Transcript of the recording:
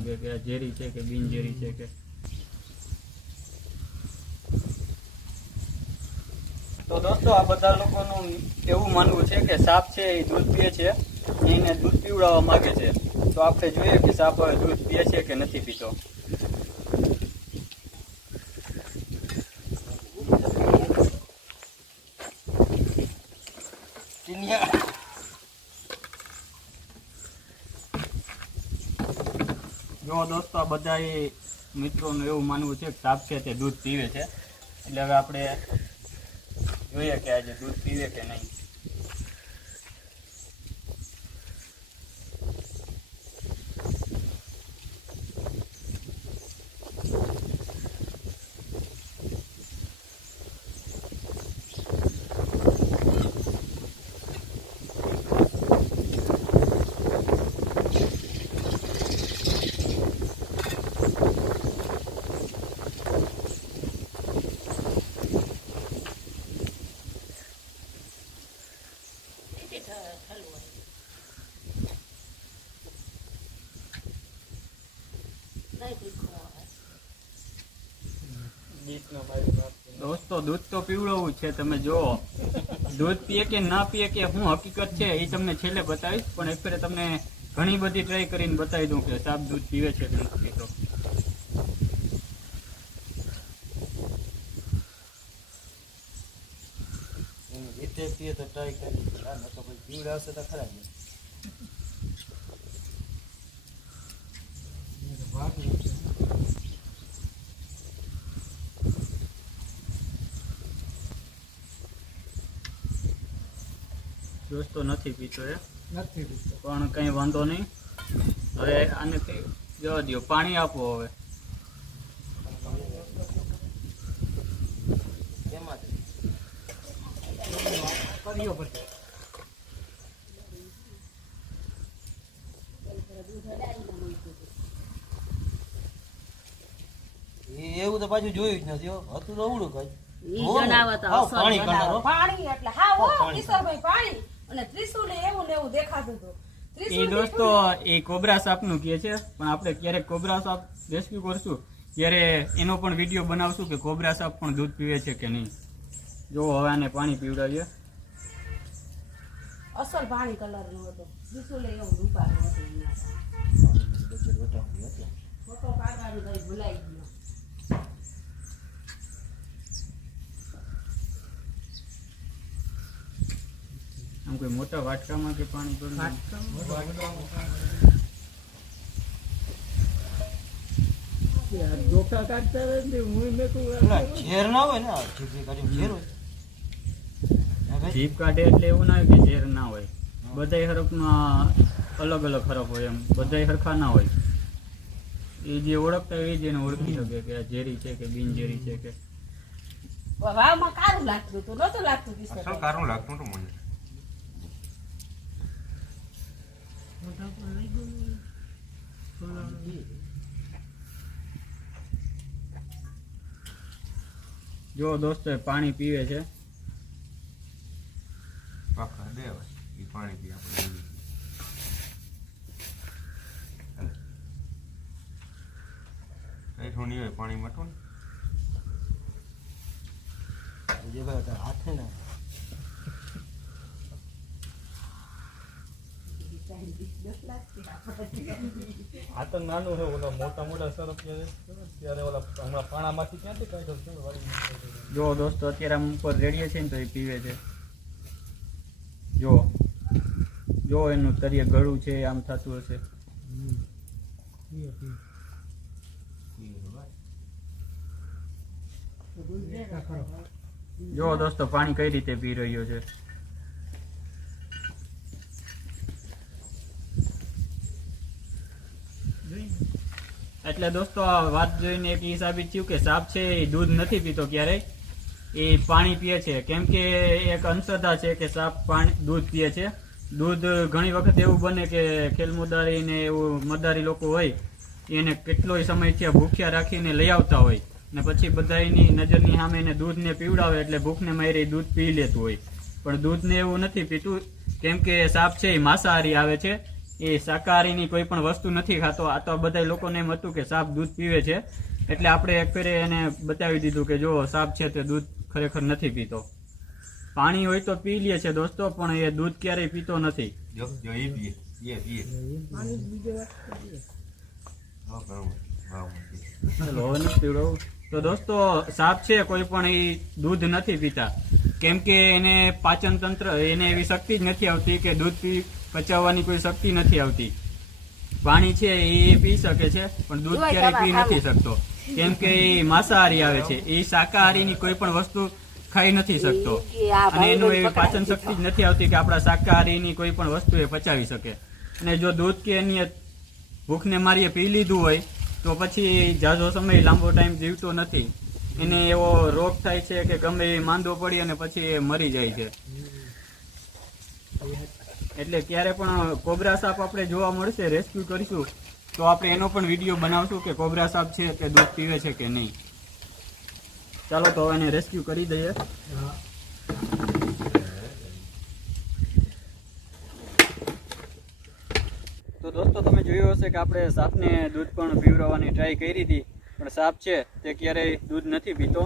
શકે કે આ ઝેરી છે કે બિનઝેરી છે કે? તો દોસ્તો, આ બધા લોકોનું એવું માનવું છે કે સાપ છે એ દૂધ પીએ છે, એને દૂધ પીવડાવવા માંગે છે. તો આપણે જોઈએ કે સાપ હવે દૂધ પીએ છે કે નથી પીતો. જો દોસ્તો બધા મિત્રોનું એવું માનવું છે કે સાપ છે તે દૂધ પીવે છે. એટલે હવે આપણે જોઈએ કે આજે દૂધ પીવે કે નહીં. દોસ્તો, દૂધ તો પીવડાવવું છે, તમે જુઓ. દૂધ પીએ કે ના પીએ કે શું હકીકત છે, એ તમને છેલ્લે બતાવીશ, પણ એક ફેરે તમને ઘણી બધી ટ્રાય કરીને બતાવી દઉં કે સાપ દૂધ પીવે છે કે નથી પીતો. રીતે પીએ તો ટ્રાય કરી હા નતો પછી પીવડાવશે તો ખરા જ દોસ્તો નથી પીતો એ. નથી પીતો. પણ કંઈ વાંધો નહીં. હવે આને જવા દો પાણી આપો હવે. કર્યો પછી એ એવું તો પાછું જોયું જ નથી હતું તો અવળું કઈ. પાણી એટલે હા પાણી. કિશોરભાઈ પાણી. અને ત્રિશુલ એવું ને એવું દેખાતું હતું. એ દોસ્તો એ કોબરા સાપનું કહે છે પણ આપણે ક્યારેક કોબરા સાપ રેસ્ક્યુ કરશું? ત્યારે એનો પણ વીડિયો બનાવશું કે કોબરા સાપ પણ દૂધ પીવે છે કે નહીં? જો હવે આને પાણી પીવડાવીએ. અસલ પાણી કલરનું હતું. ત્રિશુલ એવું રૂપાનું હતું. ફોટો પાડવાનું કઈ ભૂલાઈ ગયો. કોઈ મોટા વાટકામાં કે પાણી પડ્યું ધોકા કાઢતા રહે ને હું મેં ઝેર ના હોય ને આ જીભી કાઢીને ઝેર હોય. જીભ કાઢે એટલે એવું ના હોય કે ઝેર ના હોય. બધાય હરફમાં અલગ અલગ હરફ હોય એમ. બધા હરખા ના હોય. એ જે ઓળખતા હોય એ જ એને ઓળખી શકે કે આ ઝેરી છે કે બિનઝેરી છે કે. વાવમાં કારું લાગતું હતું લાગતું કારું લાગતું હતું મને? જો દોસ્તો એ પાણી પીવે છે. પાણી પી આપણે હોય પાણી માટું ને જે ભાઈ હાથે ના આ તો નાનું છે ઓલા મોટા મોટા સરપ છે. ત્યારે ઓલા હમણાં પાણામાંથી ક્યાંથી કાઢ્યો છે? જો દોસ્તો અત્યારે આમ ઉપર રેડીએ છે ને તો એ પીવે છે. જો જો એનું તરીએ ગળું છે આમ થતું હશે. જો દોસ્તો પાણી કઈ રીતે પી રહ્યો છે? એટલે દોસ્તો, આ વાત જોઈને એક ઈ સાબિત થયું કે સાપ છે એ દૂધ નથી પીતો ક્યારેય. એ પાણી પીએ છે. કેમ કે એક અંધશ્રદ્ધા છે કે સાપ પાણી, દૂધ પીએ છે. દૂધ ઘણી વખત એવું બને કે ખેલમુદારી ને એવું મદારી લોકો હોય, એને કેટલોય સમય છે ભૂખ્યા રાખીને લઈ આવતા હોય. ને પછી બધાની નજરની સામે એને દૂધને પીવડાવે એટલે ભૂખને મારી દૂધ પી લેતું હોય. પણ દૂધને એવું નથી પીતું. કેમ કે સાપ છે એ માંસાહારી આવે છે. એ શાકાહારીની કોઈ પણ વસ્તુ નથી ખાતો. આ તો બધા લોકોને એમ હતું કે સાપ દૂધ પીવે છે. એટલે આપણે એક ફેરે એને બતાવી દીધું કે જો સાપ છે તે દૂધ ખરેખર નથી પીતો. પાણી હોય તો પી લે છે દોસ્તો પણ એ દૂધ ક્યારેય પીતો નથી. જો જો એ પીએ પીએ પીએ. પાણી બીજો વાત કરીએ. હા બરોબર ભાવ ચલો હવે નથી પીવડાવું. તો દોસ્તો સાપ છે કોઈ પણ એ દૂધ નથી પીતા. કેમ કે એને પાચન તંત્ર એને એવી શક્તિ જ નથી આવતી કે દૂધ પી પચાવવાની કોઈ શક્તિ નથી આવતી. પાણી છે એ પી શકે છે પણ દૂધ ક્યારેય પી નથી શકતો. કેમ કે એ માંસાહારી આવે છે. એ શાકાહારીની કોઈ પણ વસ્તુ ખાઈ નથી શકતો. અને એનું એવી પાચન શક્તિ જ નથી આવતી કે આપણા શાકાહારીની કોઈ પણ વસ્તુ એ પચાવી શકે. અને જો દૂધ કે એની ભૂખને મારીએ પી લીધું હોય તો પછી જાજો સમય લાંબો ટાઈમ જીવતો નથી. એને એવો રોગ થાય છે કે ગમે એ માંદો પડી અને પછી એ મરી જાય છે. એટલે ક્યારે પણ કોબરા સાપ આપણે જોવા મળશે રેસ્ક્યુ કરીશું, તો આપણે એનો પણ વીડિયો બનાવશું કે કોબરા સાપ છે કે દૂધ પીવે છે કે નહીં. ચાલો તો હવે એને રેસ્ક્યુ કરી દઈએ. તો દોસ્તો, તમે જોયું હશે કે આપણે સાપને દૂધ પણ પીવડાવવાની ટ્રાય કરી હતી, પણ સાપ છે તે ક્યારેય દૂધ નથી પીતો.